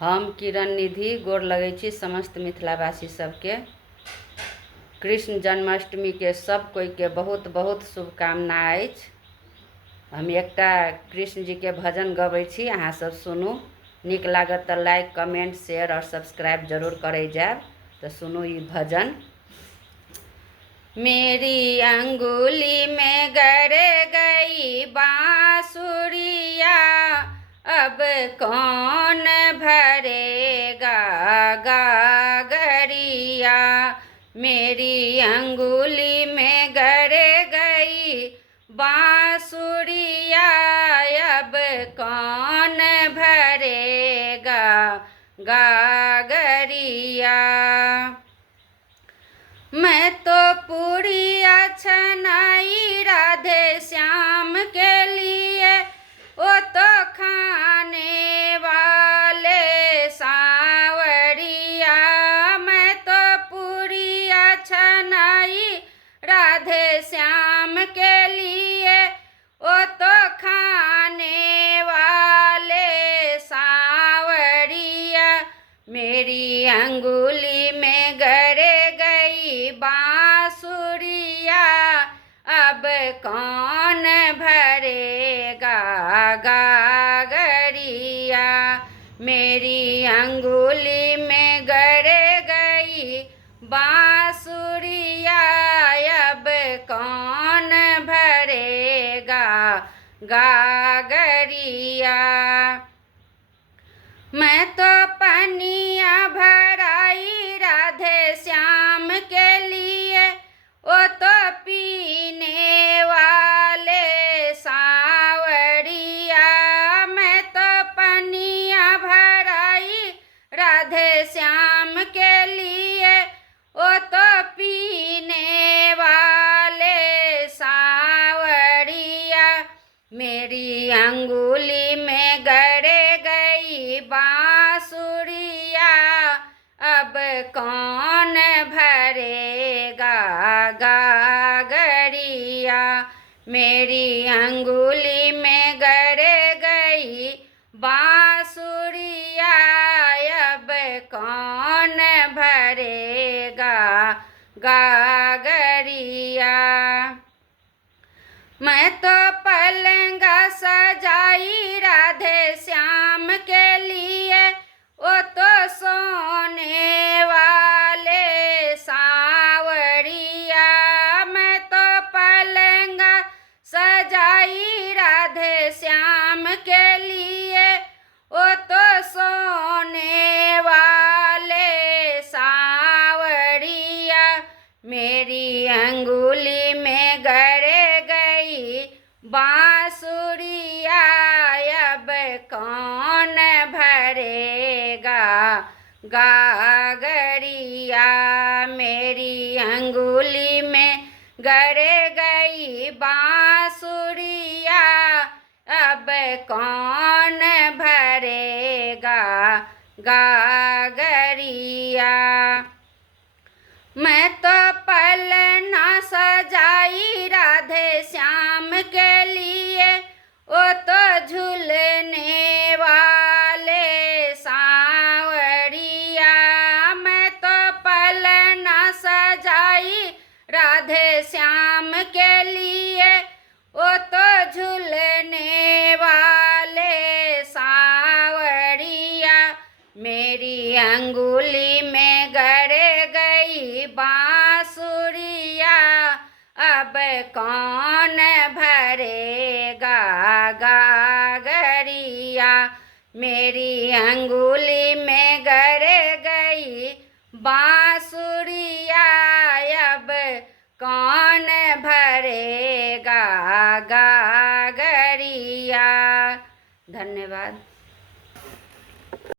हम किरण निधि गोर लगै छी समस्त मिथिलावासी सबके। कृष्ण जन्माष्टमी के सब कोई के बहुत बहुत शुभकामना अछि। हम एकटा कृष्ण जी के भजन गबै छी, अहाँ सब सुनू। नीक लागत तऽ लाइक कमेंट शेयर और सब्सक्राइब जरूर करे जाएब। तो सुनू ई भजन। मेरी अंगुली में गड़ गई बांसुरिया, अब कौन भरेगा गागरिया। मेरी अंगुली में गड़ गई बांसुरिया, अब कौन भरेगा गागरिया। मैं तो पूरिया छनाई राधे श्याम के लिए, वो तो खाने वाले सांवरिया। मैं तो पूरिया छनाई राधे श्याम के लिए, वो तो खाने वाले सांवरिया। मेरी अंगुली में गड़ गई बांसुरिया, अब कौन भरेगा गागरिया। मेरी अंगुली में गड़ गई बांसुरिया, अब कौन भरेगा गागरिया। मैं तो पनिया भराई राधे श्याम के लिए, वो तो पीने वाले सांवरिया। मैं तो पनिया भराई राधे श्याम के लिए, वो तो पीने वाले सांवरिया। मेरी अंगुली में गड़ गई बांसुरिया, अब कौन भरेगा गागरिया। मेरी अंगुली में गड़ गई बांसुरिया, अब कौन भरेगा गागरिया। मैं तो पलंगा सजाई राधे श्याम के लिए, वो तो सोने वाले सांवरिया। मैं तो पलंगा सजाई राधे श्याम के लिए, वो तो सोने वाले सांवरिया। मेरी अंगुली में गड़ गई बांसुरिया, अब कौन भरेगा गागरिया। मेरी अंगुली में गड़ गई बांसुरिया, अब कौन भरेगा गागरिया। मैं तो पलना सजाई राधे श्याम के लिए, वो तो झूलने वाले सांवरिया। मैं तो पलना सजाई राधे श्याम के लिए, वो तो झूलने वाले सांवरिया। मेरी अंगुली में गड़ गई बांसुरिया, अब कौन भरेगा गागरिया। मेरी अंगुली में गड़ गई बांसुरिया, अब कौन भरेगा गागरिया। धन्यवाद।